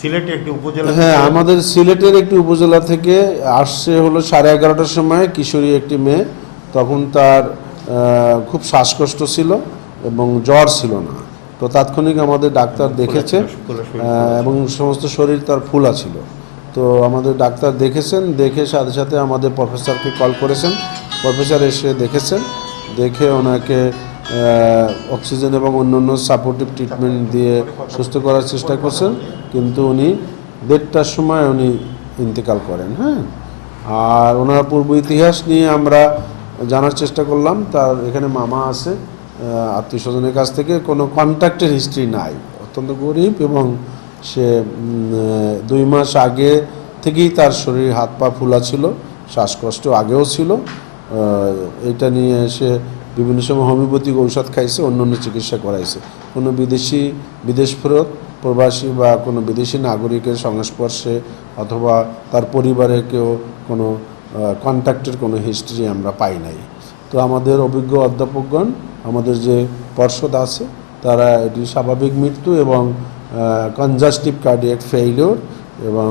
সিলেটে একটি উপজেলা হ্যাঁ, থেকে আমাদের সিলেটের একটি উপজেলা থেকে আসছে হলো 11:30টার সময় কিশোরী একটি মেয়ে। তখন তার খুব শ্বাসকষ্ট ছিল এবং জ্বর ছিল না। তো তাৎক্ষণিক আমাদের ডাক্তার খোলা দেখেছে ছিল, খোলা শরীর খোলা এবং ছিল। সমস্ত শরীর তার ফুলা ছিল। তো আমাদের ডাক্তার দেখেছেন, দেখে সাথে সাথে আমাদের প্রফেসরকে কল করেছেন। প্রফেসর এসে দেখেছেন, দেখে ওনাকে অক্সিজেন এবং অন্যান্য সাপোর্টিভ ট্রিটমেন্ট দিয়ে সুস্থ করার চেষ্টা করছেন, কিন্তু উনি 1:30টার সময় উনি ইন্তেকাল করেন। হ্যাঁ, আর ওনার পূর্ব ইতিহাস নিয়ে আমরা জানার চেষ্টা করলাম। তার এখানে মামা আছে, আত্মীয় স্বজনের কাছ থেকে কোনো কন্ট্যাক্টের হিস্ট্রি নাই, অত্যন্ত গরিব এবং সে 2 মাস আগে থেকেই তার শরীর হাত পা ফোলা ছিল, শ্বাসকষ্ট আগেও ছিল। এটা নিয়ে সে বিভিন্ন সময় হোমিওপ্যাথিক ঔষধ খাইছে, অন্যান্য চিকিৎসা করাইছে। কোনো বিদেশ ফেরত প্রবাসী বা কোনো বিদেশি নাগরিকের সংস্পর্শে অথবা তার পরিবারের কেউ কোনো কন্ট্যাক্টের কোনো হিস্ট্রি আমরা পাই নাই। তো আমাদের অভিজ্ঞ অধ্যাপকগণ, আমাদের যে পর্ষদ আছে, তারা এটি স্বাভাবিক মৃত্যু এবং কনজাস্টিভ কার্ডিয়াক ফেইলিওর এবং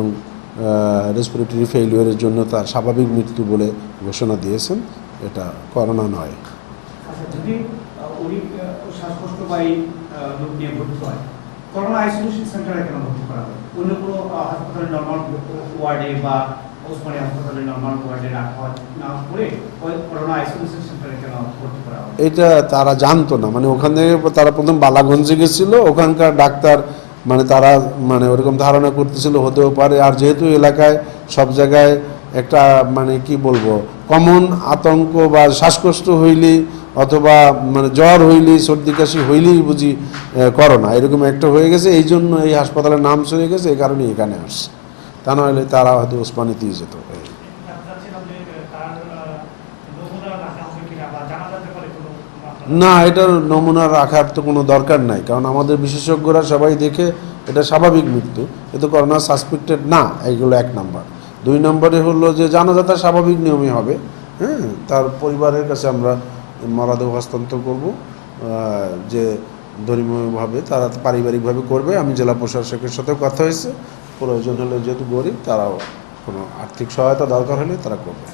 রেসপিরেটরি ফেইলিওরের জন্য তার স্বাভাবিক মৃত্যু বলে ঘোষণা দিয়েছেন। এটা করোনা নয়। আচ্ছা, যদি উনি শ্বাসকষ্ট পাই লোক নিয়ে ভর্তি হয়, করোনা আইসোলেশন সেন্টারে কেন ভর্তি করা হয়? অন্য কোনো হাসপাতালে নর্মাল ওয়ার্ডে বা ওসমানী হাসপাতালে নর্মাল ওয়ার্ডে রাখা হয় না করে করোনা আইসোলেশন সেন্টারে কেন ভর্তি করা হয়? এটা তারা জানতো না, মানে ওখান থেকে তারা প্রথম বালাগঞ্জে গেছিল, ওখানকার ডাক্তার মানে তারা মানে ওরকম ধারণা করতেছিল হতেও পারে। আর যেহেতু এলাকায় সব জায়গায় একটা মানে কি বলবো কমন আতঙ্ক বা শ্বাসকষ্ট হইলেই অথবা মানে জ্বর হইলেই সর্দি কাশি হইলেই বুঝি করোনা, এরকম একটা হয়ে গেছে। এই জন্য এই হাসপাতালের নাম চলে গেছে, এই কারণে এখানে আসছে। তা নাহলে তারা হয়তো ওসমানীতেই যেত। না, এটার নমুনা রাখার তো কোনো দরকার নাই, কারণ আমাদের বিশেষজ্ঞরা সবাই দেখে এটা স্বাভাবিক মৃত্যু, এ তো করোনা সাসপেক্টেড না। এইগুলো 1 নম্বর। 2 নম্বরে হলো যে জানাজাটা স্বাভাবিক নিয়মে হবে। হ্যাঁ, তার পরিবারের কাছে আমরা মরদেহ হস্তান্তর করব, যে ধর্মীয়ভাবে তারা পারিবারিকভাবে করবে। আমি জেলা প্রশাসকের সাথেও কথা হয়েছে, প্রয়োজন হলে যেহেতু গরিব তারাও কোনো আর্থিক সহায়তা দরকার হলে তারা করবে।